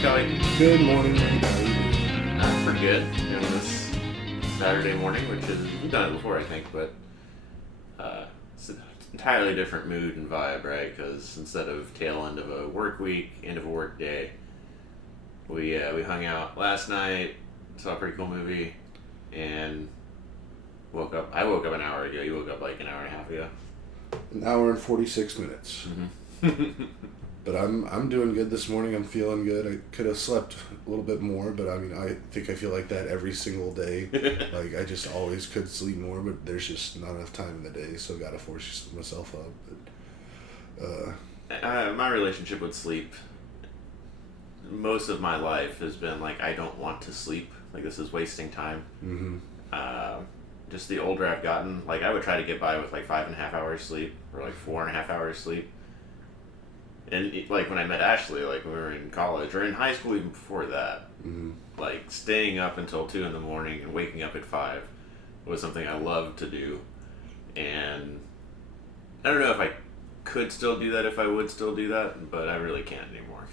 Kelly. Good morning, Nate. How are you doing? Pretty good. Doing this Saturday morning, which is, we've done it before, I think, but it's an entirely different mood and vibe, right? Because instead of tail end of a work week, end of a work day, we hung out last night, saw a pretty cool movie, and woke up. I woke up an hour ago. You woke up like an hour and a half ago. An hour and 46 minutes. Mm-hmm. But I'm doing good this morning. I'm feeling good. I could have slept a little bit more, but I mean, I think I feel like that every single day. Like, I just always could sleep more, but there's just not enough time in the day, so gotta force myself up. But, my relationship with sleep, most of my life has been like, I don't want to sleep. Like, this is wasting time. mm-hmm. Just the older I've gotten, like, I would try to get by with like 5.5 hours sleep or like 4.5 hours sleep. And like when I met Ashley, like when we were in college or in high school, even before that, Mm-hmm. like staying up until 2 a.m. and waking up at 5 was something I loved to do. And I don't know if I could still do that, if I would still do that, but I really can't anymore.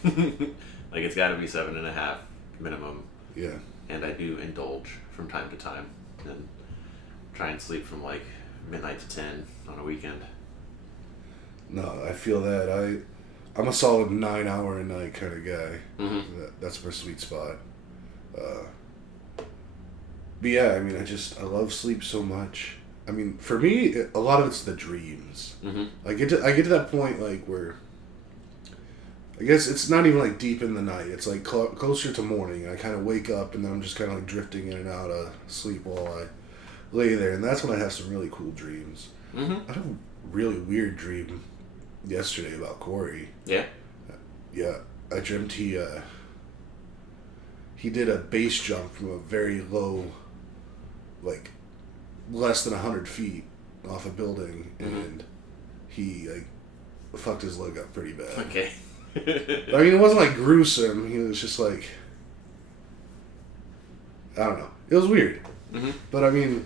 Like, it's got to be 7.5 minimum. Yeah. And I do indulge from time to time and try and sleep from like midnight to 10 on a weekend. No, I feel that. I'm a solid 9-hour a night kind of guy. Mm-hmm. That's my sweet spot. But yeah, I mean, I love sleep so much. I mean, for me, a lot of it's the dreams. Mm-hmm. I get to that point like where I guess it's not even like deep in the night. It's like closer to morning. I kind of wake up and then I'm just kind of like drifting in and out of sleep while I lay there, and that's when I have some really cool dreams. Mm-hmm. I had a really weird dream yesterday about Corey. Yeah. Yeah, I dreamt he did a base jump from a very low, like less than 100 feet off a building, and he like fucked his leg up pretty bad. Okay. I mean, it wasn't like gruesome. He was just like, I don't know. It was weird. Mm-hmm. But I mean,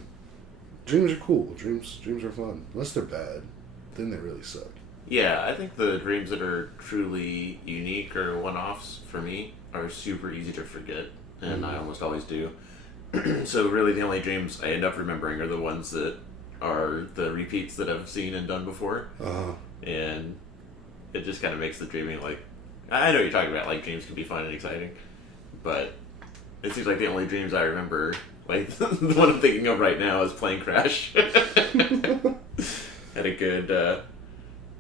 dreams are cool. Dreams are fun. Unless they're bad, then they really suck. Yeah, I think the dreams that are truly unique or one-offs for me are super easy to forget, and I almost always do. So really the only dreams I end up remembering are the ones that are the repeats that I've seen and done before. Uh-huh. And it just kind of makes the dreaming, like, I know what you're talking about, like, dreams can be fun and exciting, but it seems like the only dreams I remember, like, the one I'm thinking of right now is plane crash. Had a good,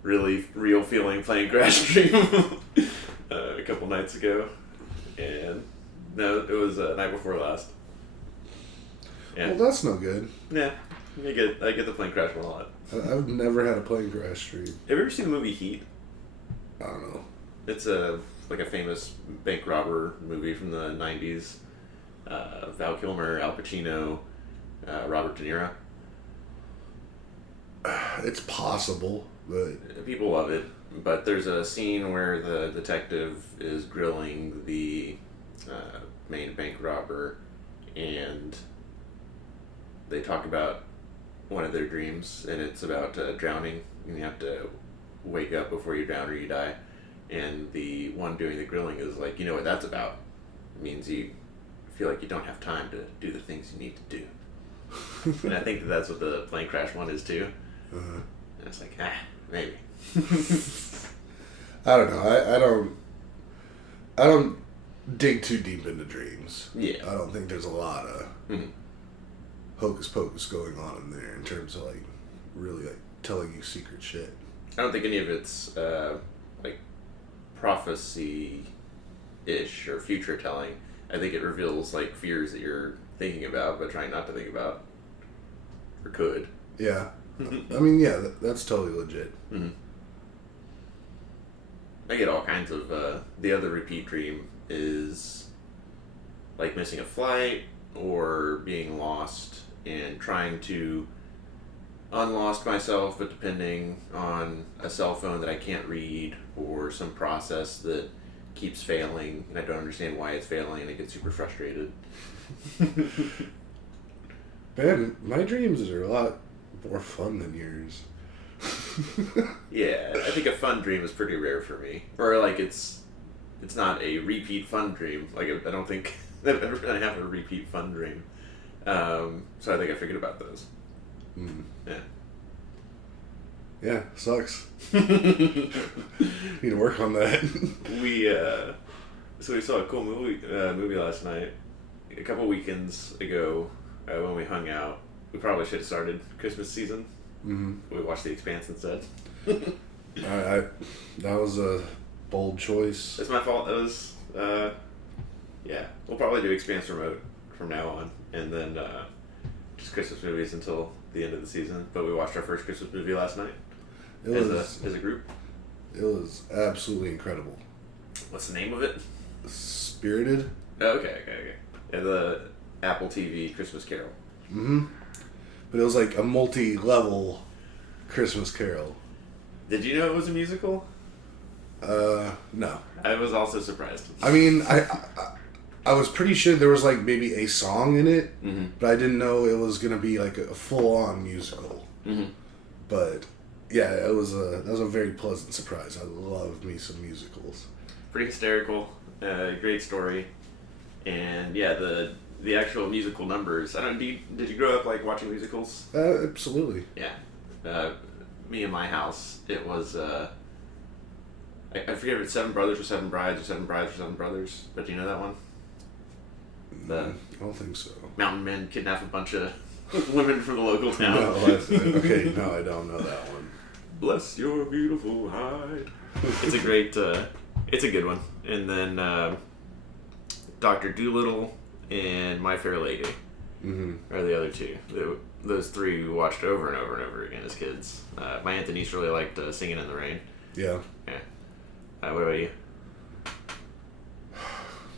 really real feeling plane crash dream a couple nights ago, and no, it was night before last. Well, that's no good. Yeah, I get the plane crash one a lot. I've never had a plane crash dream. Have you ever seen the movie Heat? I don't know. It's a famous bank robber movie from the 90s. Val Kilmer, Al Pacino, Robert De Niro. It's possible, but People love it, but there's a scene where the detective is grilling the main bank robber, and they talk about one of their dreams, and it's about drowning, and you have to wake up before you drown or you die. And the one doing the grilling is like, you know what that's about? It means you feel like you don't have time to do the things you need to do. And I think that's what the plane crash one is too. uh-huh. And it's like, maybe. I don't know. I don't dig too deep into dreams. Yeah. I don't think there's a lot of hocus pocus going on in there in terms of like really like telling you secret shit. I don't think any of it's like prophecy-ish or future telling. I think it reveals like fears that you're thinking about but trying not to think about, or could. Yeah. I mean, yeah, that's totally legit. Mm-hmm. I get all kinds of the other repeat dream is like missing a flight or being lost and trying to unlost myself, but depending on a cell phone that I can't read or some process that keeps failing and I don't understand why it's failing and I get super frustrated. Man, my dreams are a lot more fun than yours. Yeah, I think a fun dream is pretty rare for me. Or like it's it's not a repeat fun dream. Like, I don't think I've ever really have a repeat fun dream. So I think I figured about those. Mm. Yeah. Yeah, sucks. Need to work on that. So we saw a cool movie last night. A couple weekends ago, when we hung out, we probably should have started Christmas season. Mm-hmm. We watched The Expanse instead. That was a bold choice. It's my fault. It was, yeah. We'll probably do Expanse Remote from now on, and then just Christmas movies until the end of the season. But we watched our first Christmas movie last night as a group. It was absolutely incredible. What's the name of it? Spirited. Oh, okay. Yeah, the Apple TV Christmas Carol. Mm-hmm. But it was like a multi-level Christmas Carol. Did you know it was a musical? No. I was also surprised. I mean, I was pretty sure there was like maybe a song in it, mm-hmm. but I didn't know it was gonna be like a full-on musical. Mm-hmm. But yeah, that was a very pleasant surprise. I love me some musicals. Pretty hysterical, great story, and yeah, the actual musical numbers. Did you grow up like watching musicals? Absolutely. Yeah. Me and my house, it was, I forget if it's Seven Brothers or Seven Brides or Seven Brides or Seven Brothers, but do you know that one? I don't think so. Mountain men kidnap a bunch of women from the local town. No, okay, no, I don't know that one. Bless your beautiful hide. It's a great, it's a good one. And then Dr. Dolittle and My Fair Lady are the other two. Those three we watched over and over and over again as kids. My aunt and niece really liked Singing in the Rain. Yeah. Yeah. What about you?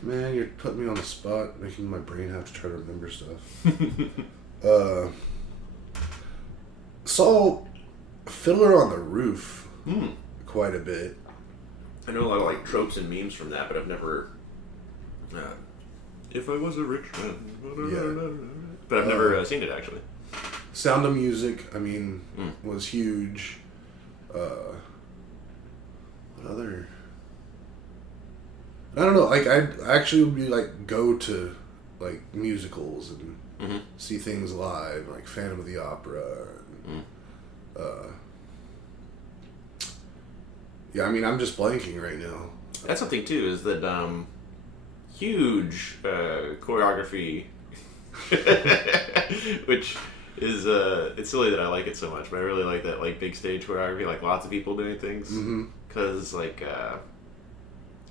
Man, you're putting me on the spot, making my brain have to try to remember stuff. Saw Fiddler on the Roof quite a bit. I know a lot of like tropes and memes from that, but I've never. If I was a rich man. Yeah. But I've never seen it actually. Sound of Music, I mean, was huge. What other? I don't know. Like, I actually would be like go to like musicals and see things live, like Phantom of the Opera. And, yeah, I mean, I'm just blanking right now. That's something too. Is that huge choreography, which is it's silly that I like it so much, but I really like that like big stage choreography, like lots of people doing things. Because like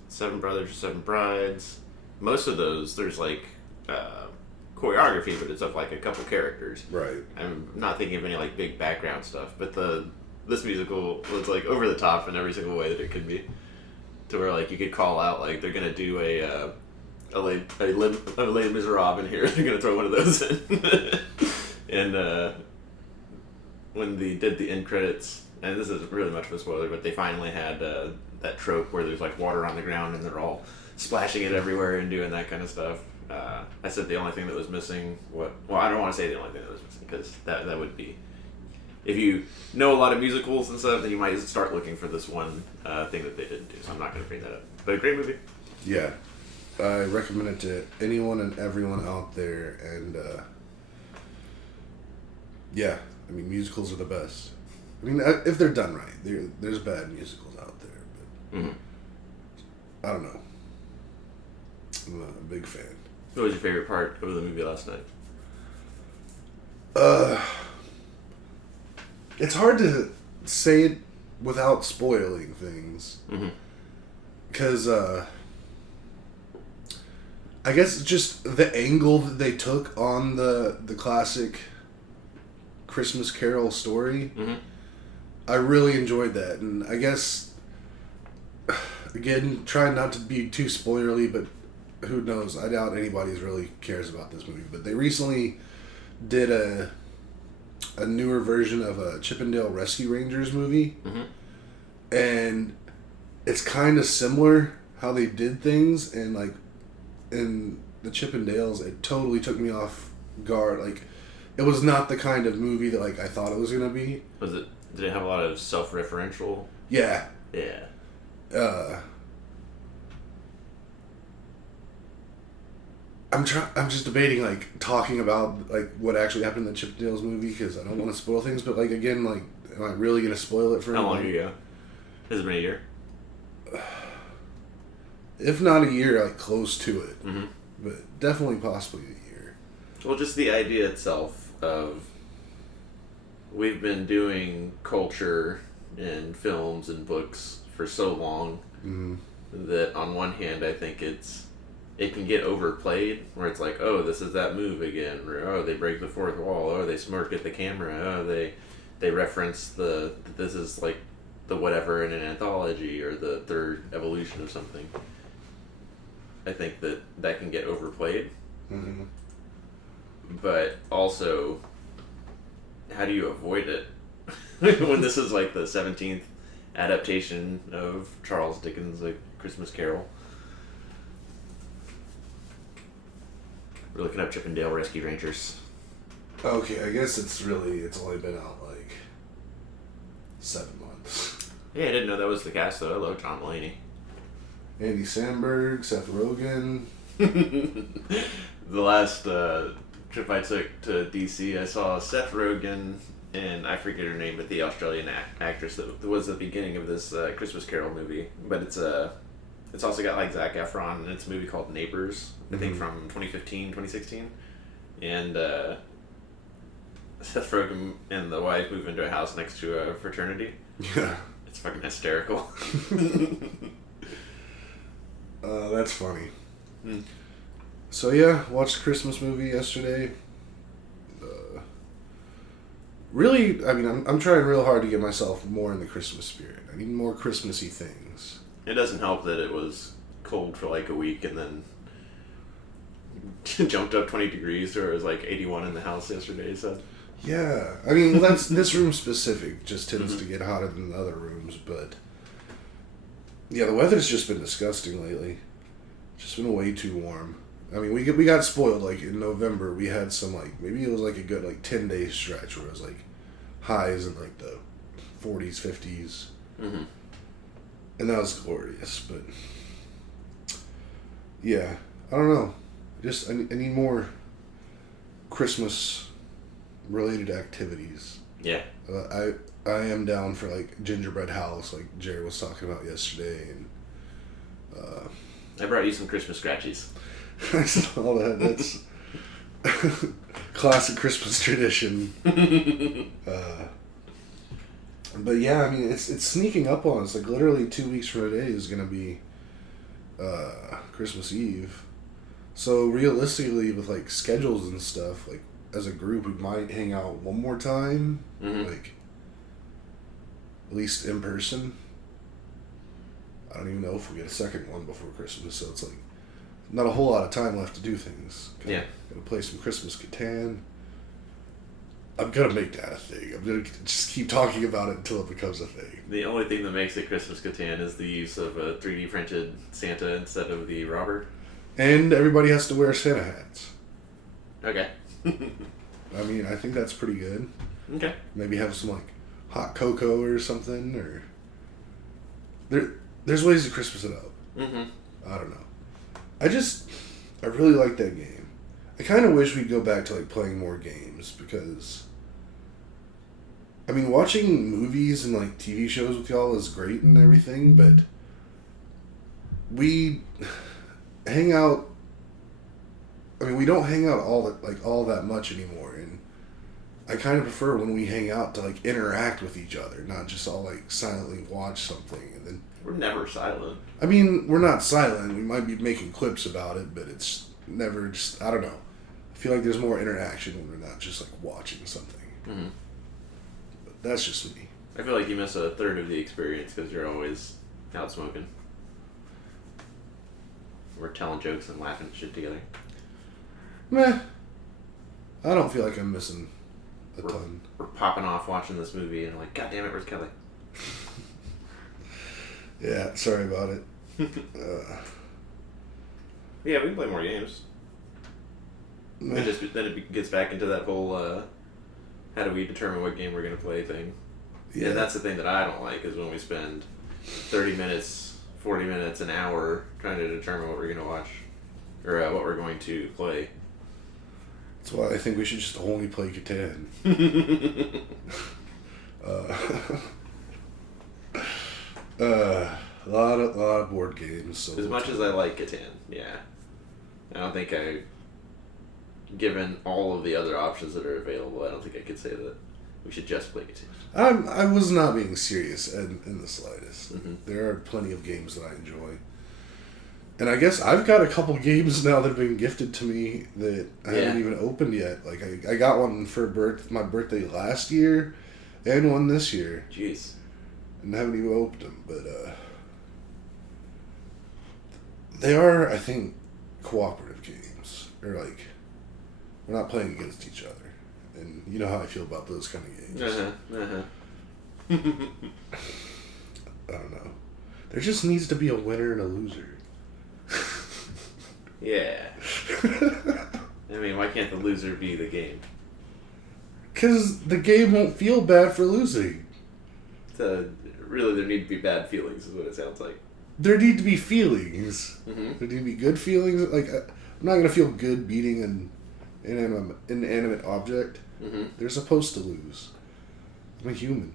Seven Brothers or Seven Brides, most of those there's like choreography, but it's of like a couple characters. Right. I'm not thinking of any like big background stuff, but this musical was like over the top in every single way that it could be, to where like you could call out like they're gonna do a Les Miserables in here. They're gonna throw one of those in, and when they did the end credits, and this is really much of a spoiler, but they finally had that trope where there's like water on the ground and they're all splashing it everywhere and doing that kind of stuff. I said the only thing that was missing. Well, I don't want to say the only thing that was missing because that would be. If you know a lot of musicals and stuff, then you might start looking for this one thing that they didn't do. So I'm not going to bring that up. But a great movie. Yeah. I recommend it to anyone and everyone out there. And, yeah, I mean, musicals are the best. I mean, if they're done right. There's bad musicals out there. But I don't know. I'm a big fan. What was your favorite part of the movie last night? It's hard to say it without spoiling things. Because, I guess just the angle that they took on the classic Christmas Carol story, I really enjoyed that. And I guess, again, trying not to be too spoilerly, but who knows? I doubt anybody's really cares about this movie. But they recently did a newer version of a Chippendale Rescue Rangers movie. And it's kind of similar how they did things, and like in the Chippendales, it totally took me off guard. Like, it was not the kind of movie that like I thought it was gonna be. Did it have a lot of self-referential? Yeah. Yeah. I'm just debating like talking about like what actually happened in the Chippendales movie because I don't want to spoil things. But like again, like am I really gonna spoil it for? How long ago? Has it been a year? If not a year, like close to it, Mm-hmm. but definitely possibly a year. Well, just the idea itself of we've been doing culture and films and books for so long that on one hand I think it can get overplayed where it's like, oh, this is that move again, or oh, they break the fourth wall, oh, they smirk at the camera, oh, they reference this is like the whatever in an anthology or the third evolution of something. I think that can get overplayed. Mm-hmm. But also, how do you avoid it when this is like the 17th adaptation of Charles Dickens' A Christmas Carol? We're looking up Chippendale Rescue Rangers. Okay, I guess it's only been out like 7 months. Yeah, I didn't know that was the cast though. I love John Mulaney. Andy Samberg, Seth Rogen. The last trip I took to DC, I saw Seth Rogen and I forget her name, but the Australian actress that was the beginning of this Christmas Carol movie. But it's also got like Zac Efron, and it's a movie called Neighbors, I think from 2015, 2016. And Seth Rogen and the wife move into a house next to a fraternity. Yeah. It's fucking hysterical. That's funny. So yeah, watched the Christmas movie yesterday. Really, I mean, I'm trying real hard to get myself more in the Christmas spirit. I need more Christmassy things. It doesn't help that it was cold for like a week and then jumped up 20 degrees to it was like 81 in the house yesterday, so... Yeah, I mean, well, that's this room specific just tends to get hotter than the other rooms, but yeah, the weather's just been disgusting lately. Just been way too warm. I mean, we got spoiled. Like in November, we had some like maybe it was like a good like 10-day stretch where it was like highs in like the 40s, 50s, and that was glorious. But yeah, I don't know. I need more Christmas related activities. Yeah. I am down for like gingerbread house, like Jared was talking about yesterday, and I brought you some Christmas scratchies. I saw that. That's classic Christmas tradition. But yeah, I mean, it's sneaking up on us. Like literally 2 weeks from today is gonna be Christmas Eve. So realistically, with like schedules and stuff, like as a group, we might hang out one more time, like at least in person. I don't even know if we get a second one before Christmas, so it's like not a whole lot of time left to do things. Gotta play some Christmas Catan. I'm gonna make that a thing. I'm gonna just keep talking about it until it becomes a thing. The only thing that makes it Christmas Catan is the use of a 3D printed Santa instead of the robber. And everybody has to wear Santa hats. Okay. I mean, I think that's pretty good. Okay. Maybe have some like hot cocoa or something, or there's ways to Christmas it up. I don't know. I really like that game. I kind of wish we'd go back to like playing more games because, I mean, watching movies and like TV shows with y'all is great and everything, but we hang out. I mean, we don't hang out all that much anymore, and I kind of prefer when we hang out to like interact with each other, not just all like silently watch something and then. We're never silent. I mean, we're not silent. We might be making clips about it, but it's never just. I don't know. I feel like there's more interaction when we're not just like watching something. But that's just me. I feel like you miss a third of the experience because you're always out smoking. We're telling jokes and laughing shit together. Meh. I don't feel like I'm missing a ton. We're popping off watching this movie and like, God damn it, where's Kelly? Yeah, sorry about it. Yeah, we can play more games. Then it gets back into that whole how do we determine what game we're going to play thing. Yeah. And that's the thing that I don't like is when we spend 30 minutes, 40 minutes, an hour trying to determine what we're going to watch. or what we're going to play. That's why I think we should just only play Catan. A lot of board games. So As much as I like Catan, yeah, I don't think given all of the other options that are available, I don't think I could say that we should just play Catan. I was not being serious in the slightest. Mm-hmm. There are plenty of games that I enjoy. And I guess I've got a couple games now that have been gifted to me that I haven't even opened yet. Like, I got one for my birthday last year and one this year. Jeez. And haven't even opened them. But they are, I think, cooperative games. They're like, we're not playing against each other. And you know how I feel about those kind of games. I don't know. There just needs to be a winner and a loser. Yeah. I mean, why can't the loser be the game? Because the game won't feel bad for losing. Really, there need to be bad feelings, is what it sounds like. There need to be feelings. Mm-hmm. There need to be good feelings. Like, I'm not going to feel good beating an inanimate object. Mm-hmm. They're supposed to lose. I'm a human.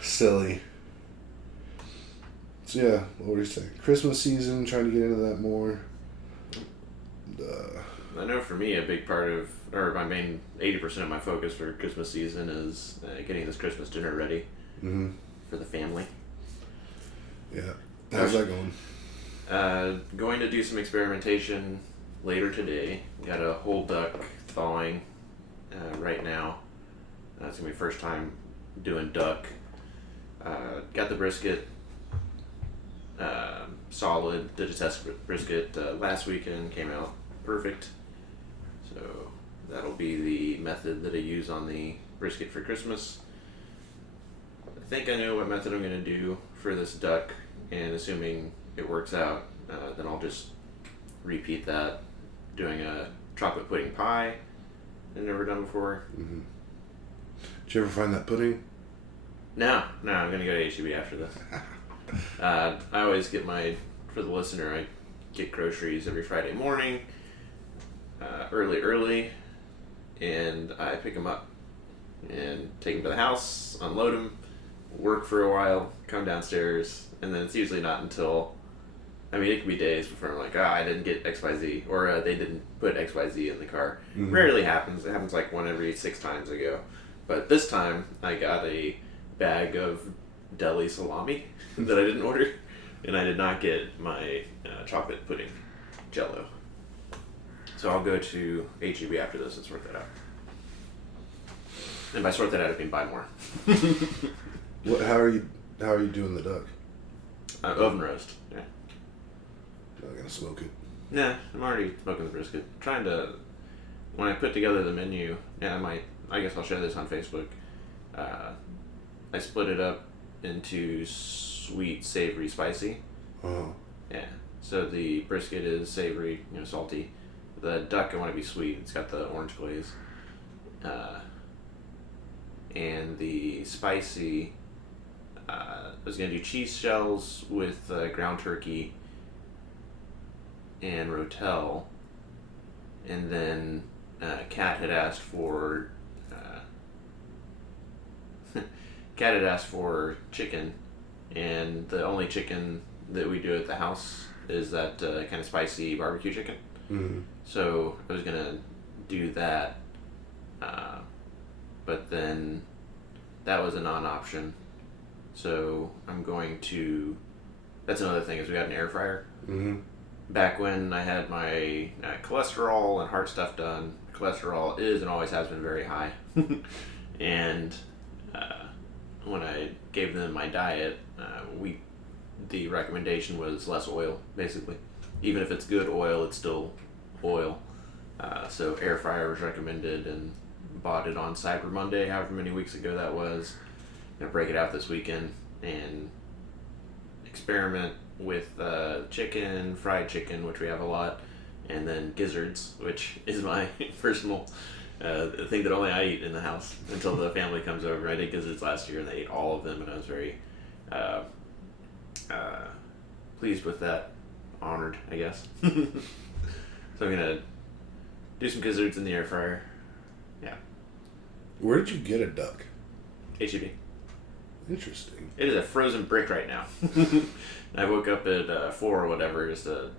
Silly. So yeah, what were you saying? Christmas season, trying to get into that more. I know for me, a big part of, or my main 80% of my focus for Christmas season is getting this Christmas dinner ready for the family. Yeah. How's that going? Going to do some experimentation later today. Got a whole duck thawing right now. It's going to be first time doing duck. Got the brisket solid. Did a test brisket last weekend. Came out perfect. So that'll be the method that I use on the brisket for Christmas. I think I know what method I'm going to do for this duck, and assuming it works out, then I'll just repeat that, doing a chocolate pudding pie I've never done before. Mm-hmm. Did you ever find that pudding? No, I'm going to go to HEB after this. I always get for the listener, I get groceries every Friday morning, early, and I pick them up and take them to the house, unload them, work for a while, come downstairs, and then it's usually not until, it could be days before I'm like, I didn't get XYZ, or they didn't put XYZ in the car. Mm-hmm. Rarely happens. It happens like one every 6 times I go. But this time, I got a bag of deli salami that I didn't order, and I did not get my chocolate pudding jello. So I'll go to HEB after this and sort that out. And by sort that out, I mean buy more. How are you doing the duck? Oven roast, yeah. Not gonna smoke it. Nah, I'm already smoking the brisket. Trying to, when I put together the menu, and I guess I'll share this on Facebook, I split it up into sweet, savory, spicy. Oh. Yeah. So the brisket is savory, salty. The duck, I want to be sweet. It's got the orange glaze. And the spicy, I was going to do cheese shells with ground turkey and rotel. And then Kat had asked for chicken, and the only chicken that we do at the house is that kind of spicy barbecue chicken. Mm-hmm. So I was gonna do that, but then that was a non-option. So I'm going to. That's another thing is we got an air fryer. Mm-hmm. Back when I had my cholesterol and heart stuff done, cholesterol is and always has been very high, and when I gave them my diet, the recommendation was less oil, basically. Even if it's good oil, it's still oil. So air fryer was recommended, and bought it on Cyber Monday, however many weeks ago that was. Gonna break it out this weekend and experiment with chicken, fried chicken, which we have a lot, and then gizzards, which is my personal thing that only I eat in the house until the family comes over. I did gizzards last year, and they ate all of them, and I was very pleased with that. Honored, I guess. So I'm gonna do some gizzards in the air fryer. Yeah. Where did you get a duck? HEB. Interesting. It is a frozen brick right now. I woke up at 4 or whatever just to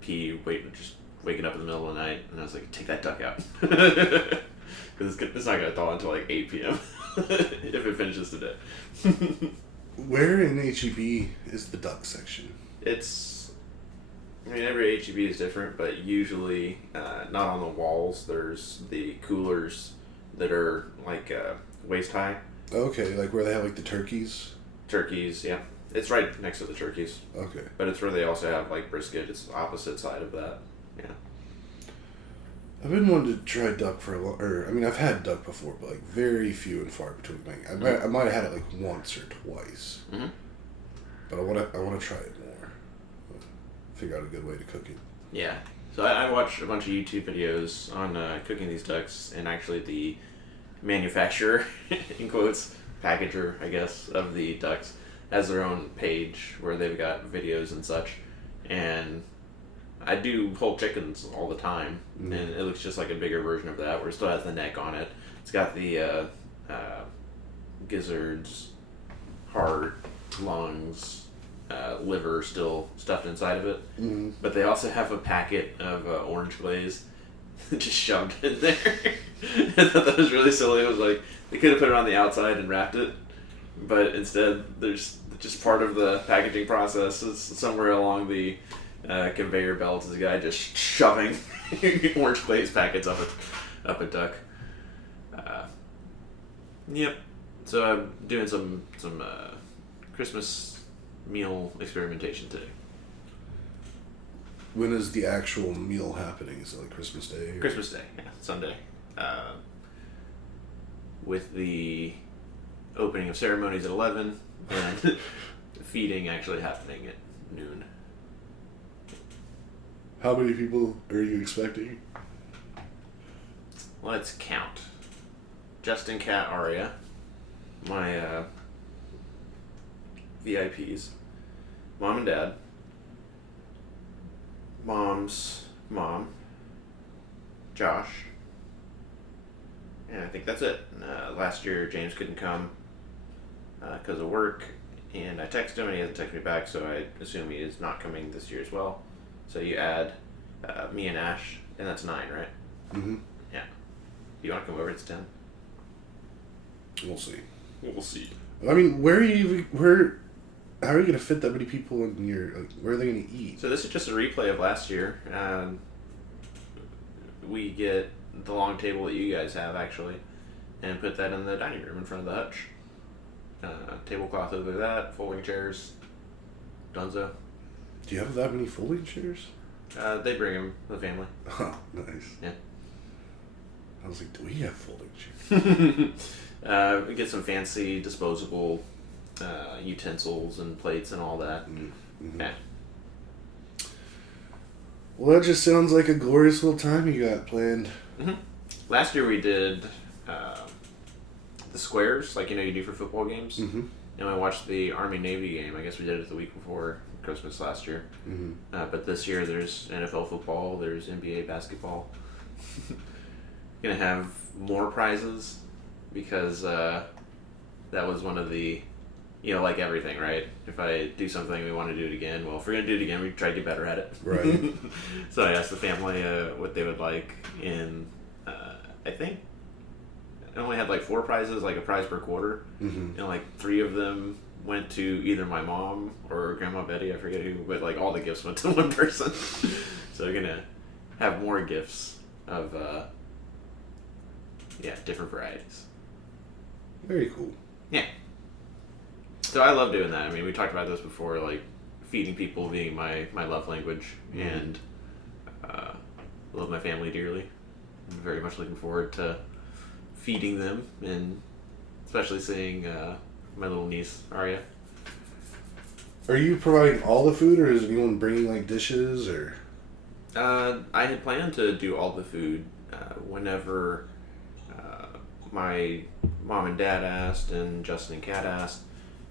pee, just waking up in the middle of the night, and I was like, take that duck out. Because it's not going to thaw until like 8 p.m. if it finishes today. Where in HEB is the duck section? Every HEB is different, but usually not on the walls. There's the coolers that are like waist high. Okay, like where they have like the turkeys? Turkeys, yeah. It's right next to the turkeys. Okay. But it's where they also have like brisket. It's the opposite side of that. Yeah. I've been wanting to try duck for a long, I've had duck before, but like very few and far between. I might have had it like once or twice. Mm-hmm. But I want to try it more. Figure out a good way to cook it. Yeah. So I watched a bunch of YouTube videos on cooking these ducks, and actually the manufacturer, in quotes, packager, I guess, of the ducks has their own page where they've got videos and such. And I do whole chickens all the time, and it looks just like a bigger version of that, where it still has the neck on it. It's got the gizzards, heart, lungs, liver still stuffed inside of it. Mm-hmm. But they also have a packet of orange glaze just shoved in there. I thought that was really silly. It was like, they could have put it on the outside and wrapped it, but instead there's just part of the packaging process is somewhere along the conveyor belt is a guy just shoving orange glaze packets up a duck. Yep. So I'm doing some Christmas meal experimentation today. When is the actual meal happening? Is it like Christmas Day? Or? Christmas Day, yeah, Sunday. With the opening of ceremonies at 11 and feeding actually happening at noon. How many people are you expecting? Let's count. Justin, Kat, Aria, my VIPs, Mom and Dad, Mom's mom, Josh, and I think that's it. Last year James couldn't come because of work, and I texted him and he hasn't texted me back, so I assume he is not coming this year as well. So you add me and Ash, and that's 9, right? Mm-hmm. Yeah. You want to come over? It's 10. We'll see. We'll see. How are you going to fit that many people in your... where are they going to eat? So this is just a replay of last year. We get the long table that you guys have, actually, and put that in the dining room in front of the hutch. Tablecloth over that, folding chairs, dunzo. Do you have that many folding chairs? They bring them, the family. Oh, nice. Yeah. I was like, do we have folding chairs? We get some fancy disposable utensils and plates and all that. Mm-hmm. Yeah. Well, that just sounds like a glorious little time you got planned. Mm-hmm. Last year we did the squares, like you do for football games. Mm-hmm. And I watched the Army-Navy game. I guess we did it the week before Christmas last year. Mm-hmm. But this year there's NFL football, there's NBA basketball. Gonna have more prizes because that was one of the, like everything, right? If I do something, we want to do it again. Well, if we're gonna do it again, we try to get better at it. Right. So I asked the family what they would like, and I think I only had like 4 prizes, like a prize per quarter, mm-hmm. and like 3 of them went to either my mom or Grandma Betty, I forget who, but like all the gifts went to one person. So we're gonna have more gifts of different varieties. Very cool. Yeah. So I love doing that. I mean, we talked about this before, like feeding people being my love language, mm-hmm. and love my family dearly. I'm very much looking forward to feeding them, and especially seeing my little niece, Aria. Are you providing all the food, or is anyone bringing like dishes, or? I had planned to do all the food whenever my mom and dad asked and Justin and Kat asked.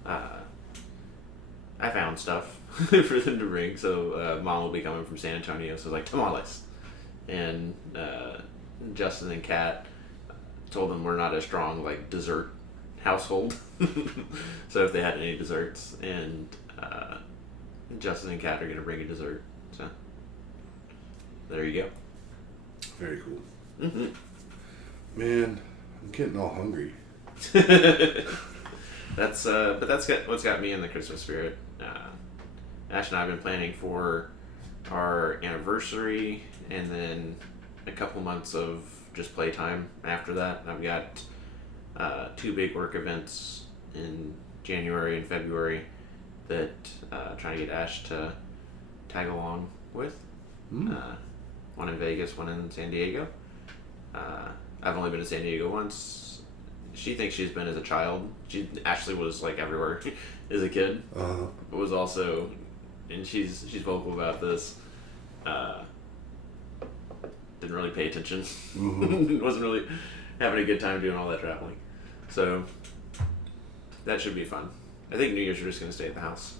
I I found stuff for them to bring. So Mom will be coming from San Antonio, so like tamales, and Justin and Kat told them we're not a strong like dessert household, so if they had any desserts, and Justin and Kat are gonna bring a dessert. So there you go. Very cool. Mm-hmm. Man, I'm getting all hungry. That's what's got me in the Christmas spirit. Ash and I have been planning for our anniversary, and then a couple months of just playtime after that. I've got 2 big work events in January and February that trying to get Ash to tag along with. One in Vegas, one in San Diego. I've only been to San Diego once. She thinks she's been as a child. Ashley was like everywhere as a kid. But was also, and she's vocal about this. Didn't really pay attention. Wasn't really having a good time doing all that traveling. So that should be fun. I think New Year's we're just gonna stay at the house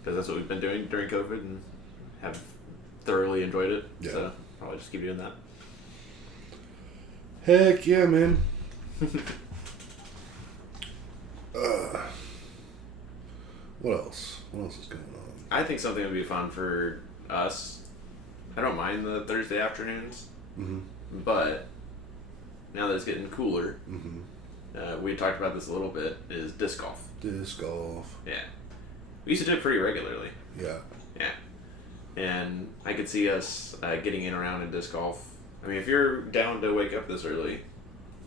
because that's what we've been doing during COVID and have thoroughly enjoyed it. Yeah. So probably just keep doing that. Heck yeah, man. What else? What else is going on? I think something would be fun for us. I don't mind the Thursday afternoons, but now that it's getting cooler, we talked about this a little bit, is disc golf. Disc golf. Yeah. We used to do it pretty regularly. Yeah. Yeah. And I could see us getting in around in disc golf. I mean, if you're down to wake up this early,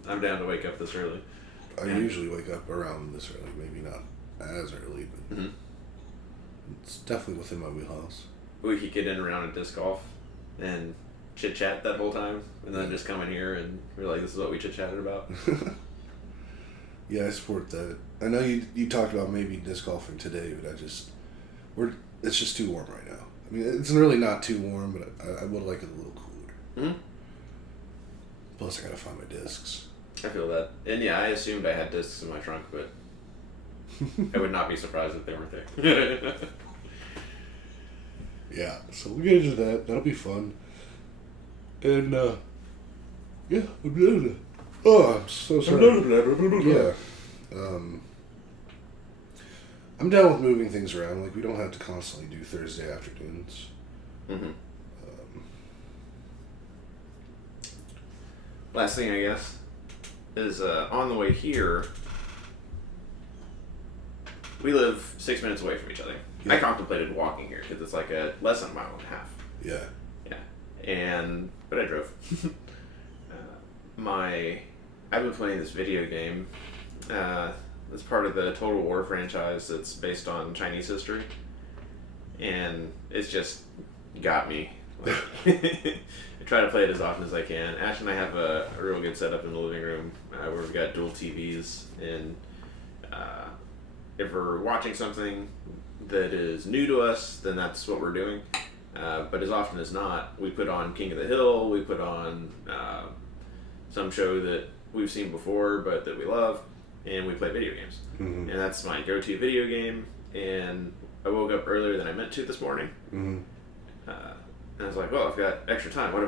I'm down to wake up this early. I usually wake up around this early, maybe not as early, but it's definitely within my wheelhouse. We could get in around in disc golf and chit chat that whole time, and then just come in here and we're like, this is what we chit chatted about. Yeah, I support that. I know you talked about maybe disc golfing today, but it's just too warm right now. I mean, it's really not too warm, but I would like it a little cooler. Plus, I gotta find my discs. I feel that. And yeah, I assumed I had discs in my trunk, but I would not be surprised if they weren't there. Yeah, so we'll get into that. That'll be fun. And, yeah, oh, I'm so sorry. Yeah. I'm down with moving things around. Like, we don't have to constantly do Thursday afternoons. Last thing, I guess, is on the way here, we live 6 minutes away from each other. Yeah. I contemplated walking here because it's like less than a mile and a half. Yeah. Yeah. But I drove. I've been playing this video game. It's part of the Total War franchise that's based on Chinese history. And it's just got me. Like, I try to play it as often as I can. Ash and I have a real good setup in the living room where we've got dual TVs, and if we're watching something that is new to us, then that's what we're doing. But as often as not, we put on King of the Hill, we put on some show that we've seen before but that we love, and we play video games. And that's my go-to video game. And I woke up earlier than I meant to this morning. And I was like, well, I've got extra time. What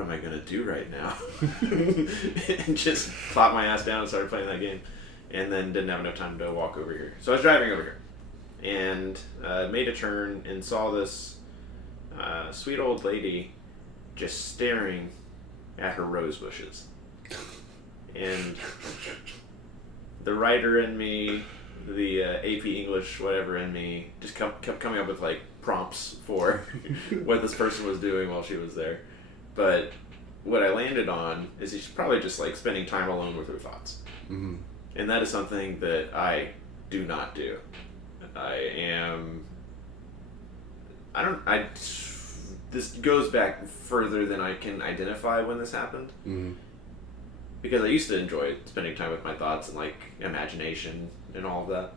am I going to do right now? And just plopped my ass down and started playing that game. And then didn't have enough time to walk over here. So I was driving over here and made a turn and saw this sweet old lady just staring at her rose bushes. And the writer in me, the AP English whatever in me, just kept coming up with like prompts for what this person was doing while she was there. But what I landed on is she's probably just like spending time alone with her thoughts. And that is something that I do not do. This goes back further than I can identify when this happened. Because I used to enjoy spending time with my thoughts and like imagination and all of that.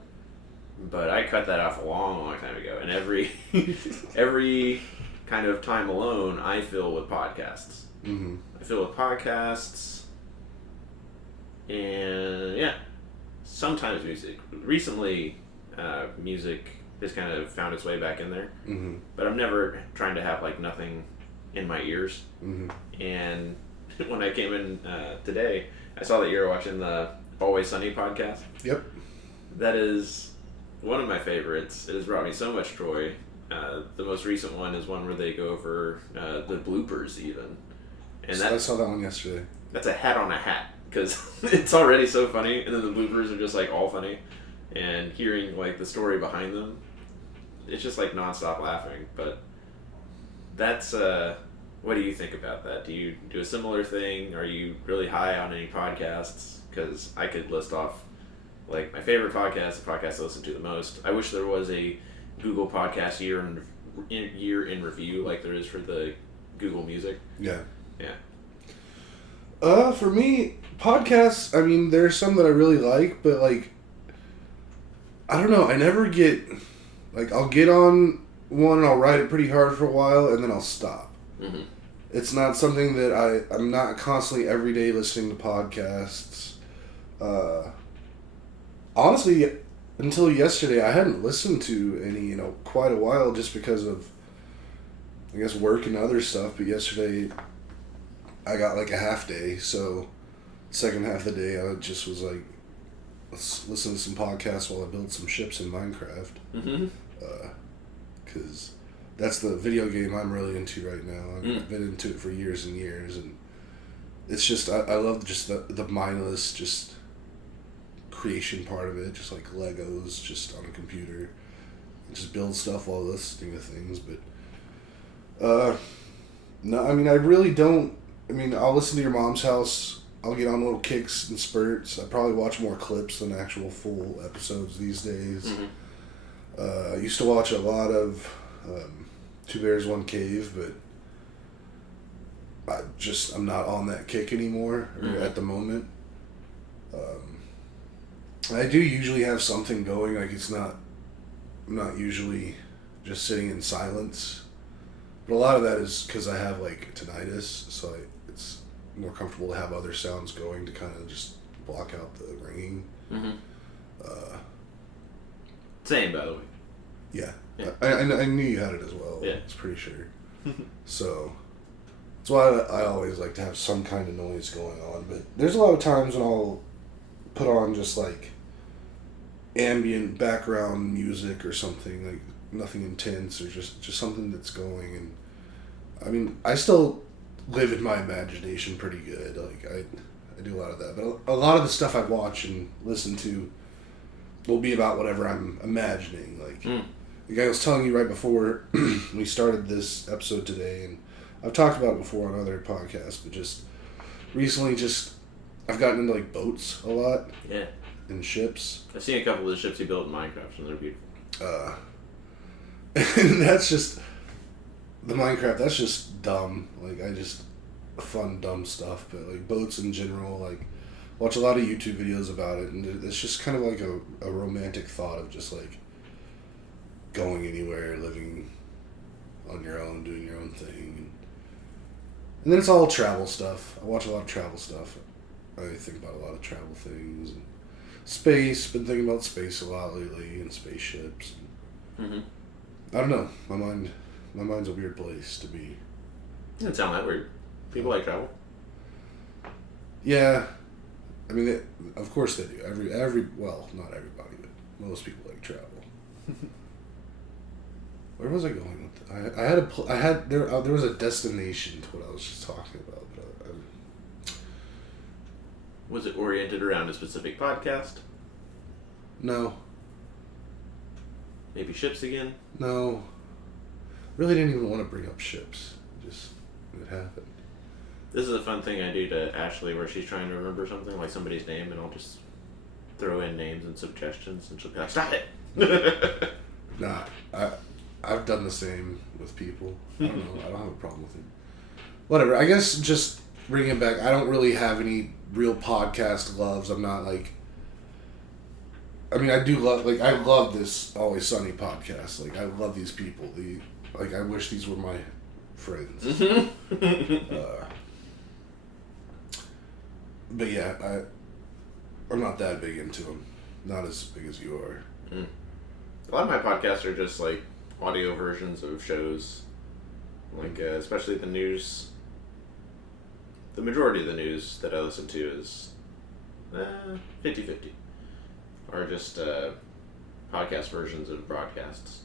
But I cut that off a long time ago. And every kind of time alone, I fill with podcasts. I fill with podcasts and sometimes music. Recently, music has kind of found its way back in there. Mm-hmm. But I'm never trying to have like nothing in my ears. Mm-hmm. And when I came in today, I saw that you were watching the Always Sunny podcast. Yep. That is one of my favorites. It has brought me so much joy. The most recent one is one where they go over the bloopers even. And I saw that one yesterday. That's a hat on a hat, because it's already so funny, and then the bloopers are just like all funny. And hearing like the story behind them, it's just like nonstop laughing. But that's what do you think about that? Do you do a similar thing? Are you really high on any podcasts? Because I could list off like my favorite podcast, the podcast I listen to the most. I wish there was a Google Podcast year in review like there is for the Google Music. Yeah. Yeah. For me, podcasts, I mean, there's some that I really like, but like, I don't know, I never get, like, I'll get on one and I'll ride it pretty hard for a while and then I'll stop. Mm-hmm. It's not something that I'm not constantly every day listening to podcasts. Honestly, until yesterday, I hadn't listened to any, quite a while just because of, I guess, work and other stuff. But yesterday, I got like a half day, so second half of the day, I just was like, let's listen to some podcasts while I build some ships in Minecraft. Mm-hmm. Because that's the video game I'm really into right now. I've been into it for years and years, and it's just, I love just the mindless, just creation part of it, just like Legos, just on a computer. Just build stuff while listening to things, but no, I mean, I really don't. I mean, I'll listen to Your Mom's House. I'll get on little kicks and spurts. I probably watch more clips than actual full episodes these days. Mm-hmm. I used to watch a lot of Two Bears, One Cave, but I'm not on that kick anymore, or at the moment. I do usually have something going, like I'm not usually just sitting in silence. But a lot of that is because I have like tinnitus, so it's more comfortable to have other sounds going to kind of just block out the ringing. Mm-hmm. Same, by the way. Yeah. Yeah. I knew you had it as well. Yeah. I was pretty sure. So that's why I always like to have some kind of noise going on. But there's a lot of times when I'll put on just like ambient background music or something, like nothing intense, or just something that's going. And I mean, I still live in my imagination pretty good. Like I do a lot of that, but a lot of the stuff I watch and listen to will be about whatever I'm imagining. Like the guy was telling you right before we started this episode today, and I've talked about it before on other podcasts, but just recently, I've gotten into like boats a lot. Yeah. And ships. I've seen a couple of the ships he built in Minecraft, and they're beautiful. And that's just the Minecraft. That's just dumb. Like fun dumb stuff. But like boats in general, like watch a lot of YouTube videos about it, and it's just kind of like a romantic thought of just like going anywhere, living on your own, doing your own thing, and then it's all travel stuff. I watch a lot of travel stuff. I think about a lot of travel things and space. Been thinking about space a lot lately, and spaceships. Mm-hmm. I don't know. My mind's a weird place to be. It doesn't sound that weird. People like travel. Yeah, I mean, of course they do. Well, not everybody, but most people like travel. Where was I going with that? There was a destination to what I was just talking about. But Was it oriented around a specific podcast? No. Maybe ships again? No. Really didn't even want to bring up ships. It happened. This is a fun thing I do to Ashley where she's trying to remember something, like somebody's name, and I'll just throw in names and suggestions, and she'll be like, stop it! Nah, I've done the same with people. I don't know. I don't have a problem with it. Whatever. I guess just bringing it back, I don't really have any real podcast loves. I'm not like... I mean, I do love... Like, I love this Always Sunny podcast. Like, I love these people. I wish these were my friends. But yeah, I'm not that big into them. Not as big as you are. A lot of my podcasts are just like audio versions of shows, like especially the news. The majority of the news that I listen to is 50-50, or just podcast versions of broadcasts.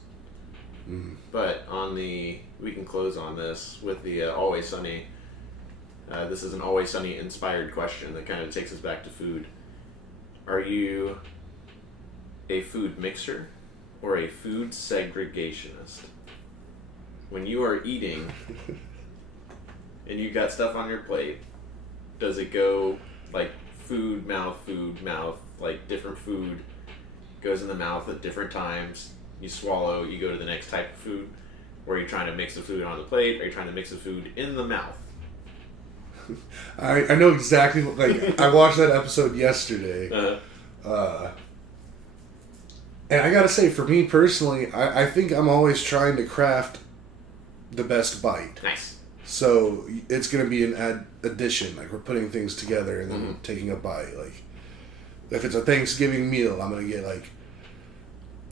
But we can close on this with the Always Sunny. This is an Always Sunny inspired question that kind of takes us back to food. Are you a food mixer or a food segregationist? When you are eating and you got stuff on your plate, does it go like food, mouth, like different food goes in the mouth at different times? You swallow, you go to the next type of food? Or are you trying to mix the food on the plate? Or are you trying to mix the food in the mouth? I know exactly, like, I watched that episode yesterday. And I gotta say, for me personally, I think I'm always trying to craft the best bite. Nice. So it's gonna be an addition, like we're putting things together and then taking a bite. Like, if it's a Thanksgiving meal, I'm gonna get a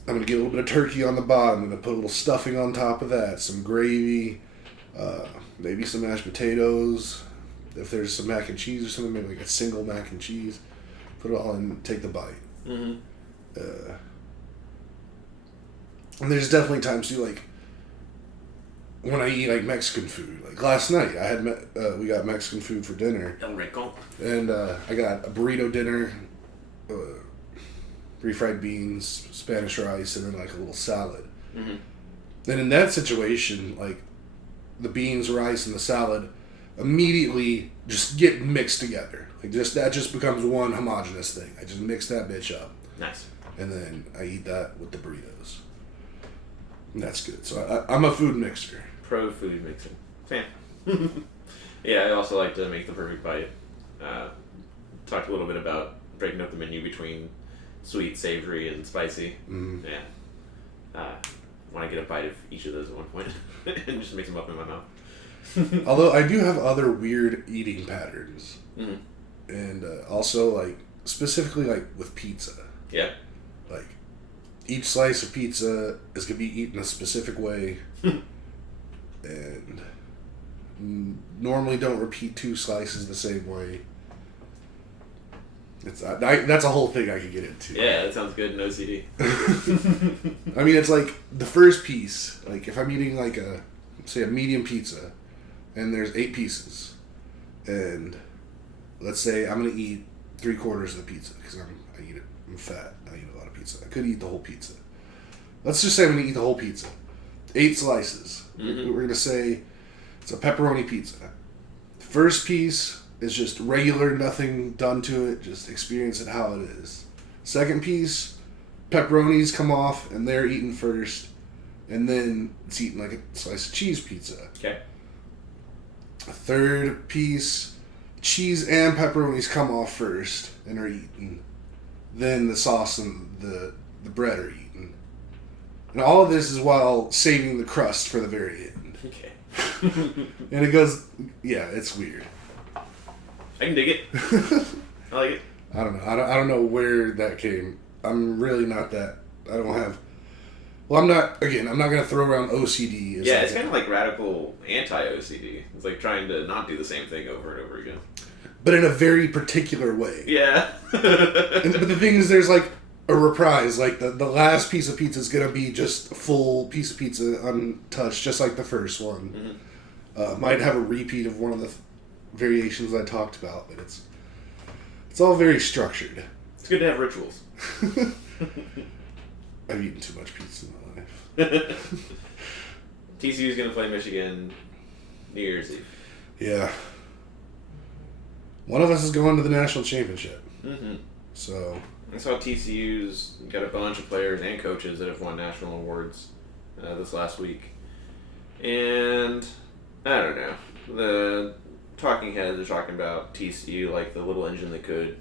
little bit of turkey on the bottom. I'm gonna put a little stuffing on top of that, some gravy, maybe some mashed potatoes. If there's some mac and cheese or something, maybe like a single mac and cheese. Put it all in, and take the bite. And there's definitely times too, like when I eat like Mexican food. Like last night, we got Mexican food for dinner. El Rico. And I got a burrito dinner, refried beans, Spanish rice, and then like a little salad. And in that situation, like the beans, rice, and the salad immediately just get mixed together. Like that just becomes one homogenous thing. I just mix that bitch up. Nice. And then I eat that with the burritos. And that's good. So I'm a food mixer. Pro food mixing. Yeah. Yeah, I also like to make the perfect bite. Talked a little bit about breaking up the menu between sweet, savory, and spicy. Yeah. Want to get a bite of each of those at one point and just mix them up in my mouth. Although I do have other weird eating patterns. And also, like, specifically, like, with pizza. Yeah. Like, each slice of pizza is going to be eaten a specific way. And normally don't repeat 2 slices the same way. That's a whole thing I could get into. Yeah, that sounds good in OCD. I mean, it's like the first piece. Like, if I'm eating, like, say a medium pizza, and there's 8 pieces, and let's say I'm going to eat 3/4 of the pizza, because I'm fat. I eat a lot of pizza. I could eat the whole pizza. Let's just say I'm going to eat the whole pizza. 8 slices. We're going to say it's a pepperoni pizza. First piece is just regular, nothing done to it. Just experience it how it is. Second piece, pepperonis come off, and they're eaten first. And then it's eaten like a slice of cheese pizza. Okay. Third piece, cheese and pepperonis come off first and are eaten. Then the sauce and the bread are eaten. And all of this is while saving the crust for the very end. Okay. And it goes, yeah, it's weird. I can dig it. I like it. I don't know. I don't know where that came. I'm really not that. I don't have. Well, I'm not going to throw around OCD. Yeah, it's kind of like radical anti-OCD. It's like trying to not do the same thing over and over again. But in a very particular way. Yeah. But the thing is, there's like a reprise. Like the last piece of pizza is going to be just a full piece of pizza untouched, just like the first one. Might have a repeat of one of the variations I talked about, but it's all very structured. It's good to have rituals. I've eaten too much pizza in my life. TCU's going to play Michigan New Year's Eve. Yeah. One of us is going to the national championship. So. I saw TCU's got a bunch of players and coaches that have won national awards this last week. And I don't know. The talking heads are talking about TCU like the little engine that could.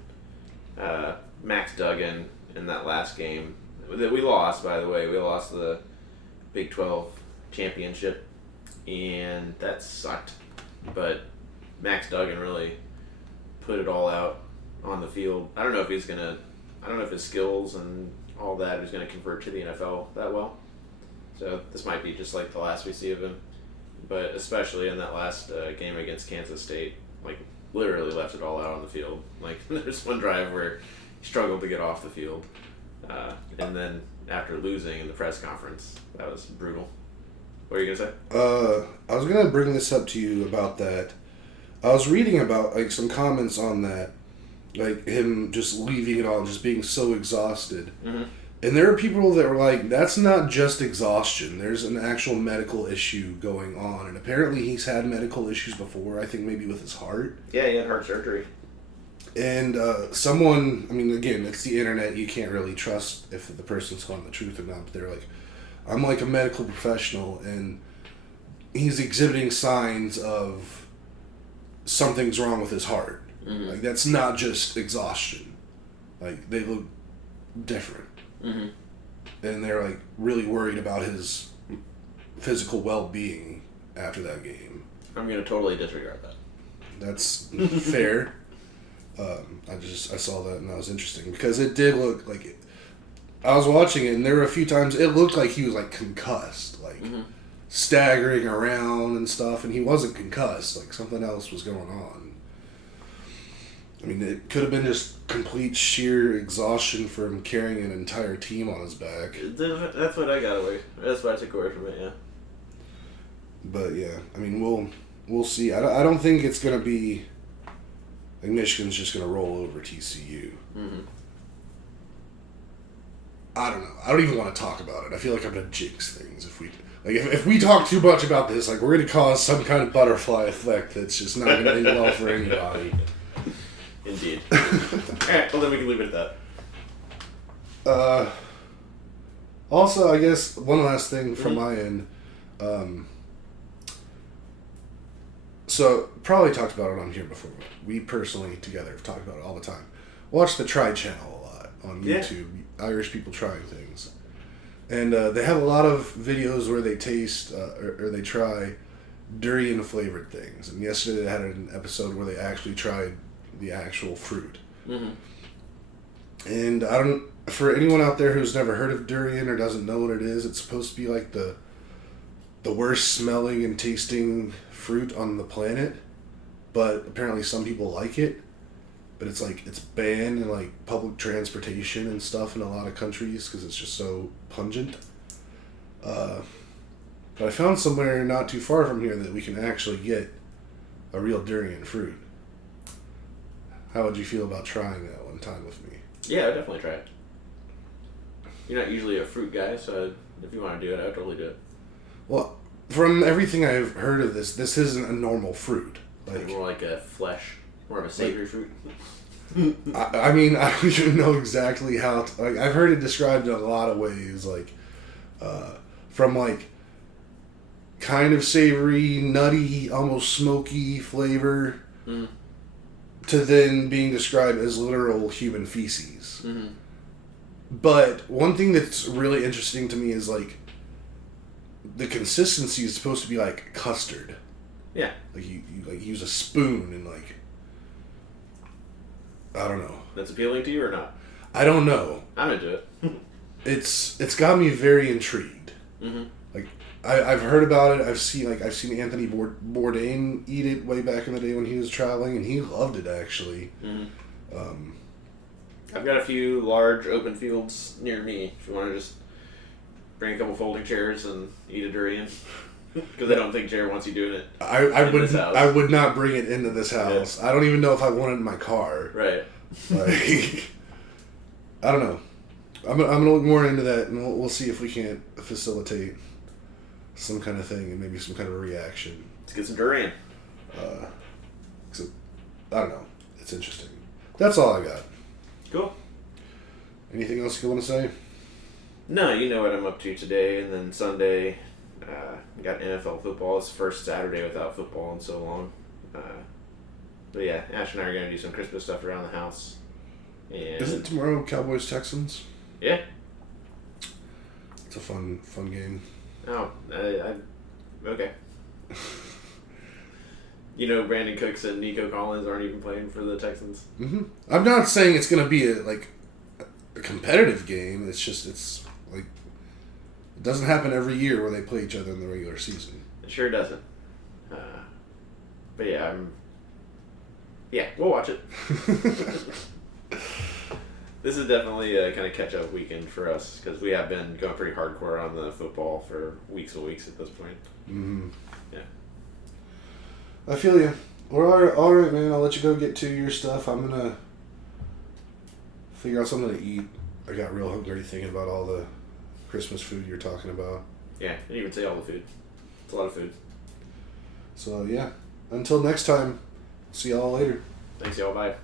Max Duggan in that last game that we lost, by the way. We lost the Big 12 championship, and that sucked. But Max Duggan really put it all out on the field. I don't know if his skills and all that who's going to convert to the NFL that well. So this might be just like the last we see of him. But especially in that last game against Kansas State, like literally left it all out on the field. Like there's one drive where he struggled to get off the field. And then after losing in the press conference, that was brutal. What are you going to say? I was going to bring this up to you about that. I was reading about like some comments on that, like him just leaving it all, just being so exhausted. Mm-hmm. And there are people that were like, that's not just exhaustion. There's an actual medical issue going on. And apparently he's had medical issues before, I think maybe with his heart. Yeah, he had heart surgery. And someone, I mean, again, it's the internet. You can't really trust if the person's telling the truth or not. But they're like, I'm like a medical professional, and he's exhibiting signs of something's wrong with his heart. Mm-hmm. Like, that's not just exhaustion. Like, they look different. Mm-hmm. And they're like really worried about his physical well-being after that game. I'm going to totally disregard that. That's fair. I saw that and that was interesting because it did look like it. I was watching it and there were a few times it looked like he was like concussed, like staggering around and stuff, and he wasn't concussed. Like something else was going on. I mean, it could have been just complete sheer exhaustion from carrying an entire team on his back. That's what I got away. That's what I took away from it. Yeah. But yeah, I mean, we'll see. I don't think it's gonna be like Michigan's just gonna roll over TCU. Mm-hmm. I don't know. I don't even want to talk about it. I feel like I'm gonna jinx things if we talk too much about this. Like we're gonna cause some kind of butterfly effect that's just not gonna end well for anybody. Indeed. Alright, well then we can leave it at that. Also, I guess one last thing from my end. So, probably talked about it on here before. We personally, together, have talked about it all the time. Watch the Try channel a lot on YouTube. Irish people trying things. And they have a lot of videos where they taste, or they try durian-flavored things. And yesterday they had an episode where they actually tried the actual fruit. Mm-hmm. And for anyone out there who's never heard of durian or doesn't know what it is, it's supposed to be like the worst smelling and tasting fruit on the planet, but apparently some people like it. But it's like it's banned in like public transportation and stuff in a lot of countries because it's just so pungent. But I found somewhere not too far from here that we can actually get a real durian fruit. How would you feel about trying that one time with me? Yeah, I'd definitely try it. You're not usually a fruit guy, so if you want to do it, I'd totally do it. Well, from everything I've heard of this isn't a normal fruit. Like more like a more of a savory fruit. I mean, I don't even know exactly how. I've heard it described in a lot of ways, like from like kind of savory, nutty, almost smoky flavor. Mm. To then being described as literal human feces. Mm-hmm. But one thing that's really interesting to me is like the consistency is supposed to be like custard. Yeah. Like you like use a spoon and like I don't know. That's appealing to you or not? I don't know. I'm into it. It's got me very intrigued. Mm-hmm. Like I've heard about it. I've seen Anthony Bourdain eat it way back in the day when he was traveling, and he loved it actually. Mm-hmm. I've got a few large open fields near me. If you want to just bring a couple folding chairs and eat a durian, because I don't think Jared wants you doing it. I would not bring it into this house. Yeah. I don't even know if I want it in my car. Right. Like, I don't know. I'm gonna look more into that, and we'll see if we can't facilitate some kind of thing and maybe some kind of a reaction. Let's get some durian. So, I don't know. It's interesting. That's all I got. Cool. Anything else you want to say? No, you know what I'm up to today, and then Sunday, got NFL football. It's the first Saturday without football in so long. But yeah, Ash and I are going to do some Christmas stuff around the house. And isn't tomorrow Cowboys-Texans? Yeah. It's a fun game. Oh, okay. You know, Brandon Cooks and Nico Collins aren't even playing for the Texans. Mm-hmm. I'm not saying it's going to be a competitive game. It's like it doesn't happen every year where they play each other in the regular season. It sure doesn't. But yeah, we'll watch it. This is definitely a kind of catch-up weekend for us because we have been going pretty hardcore on the football for weeks and weeks at this point. Mm-hmm. Yeah. I feel you. Well, all right, man. I'll let you go get to your stuff. I'm gonna figure out something to eat. I got real hungry thinking about all the Christmas food you're talking about. Yeah, and you can say all the food. It's a lot of food. So yeah. Until next time. See y'all later. Thanks, y'all. Bye.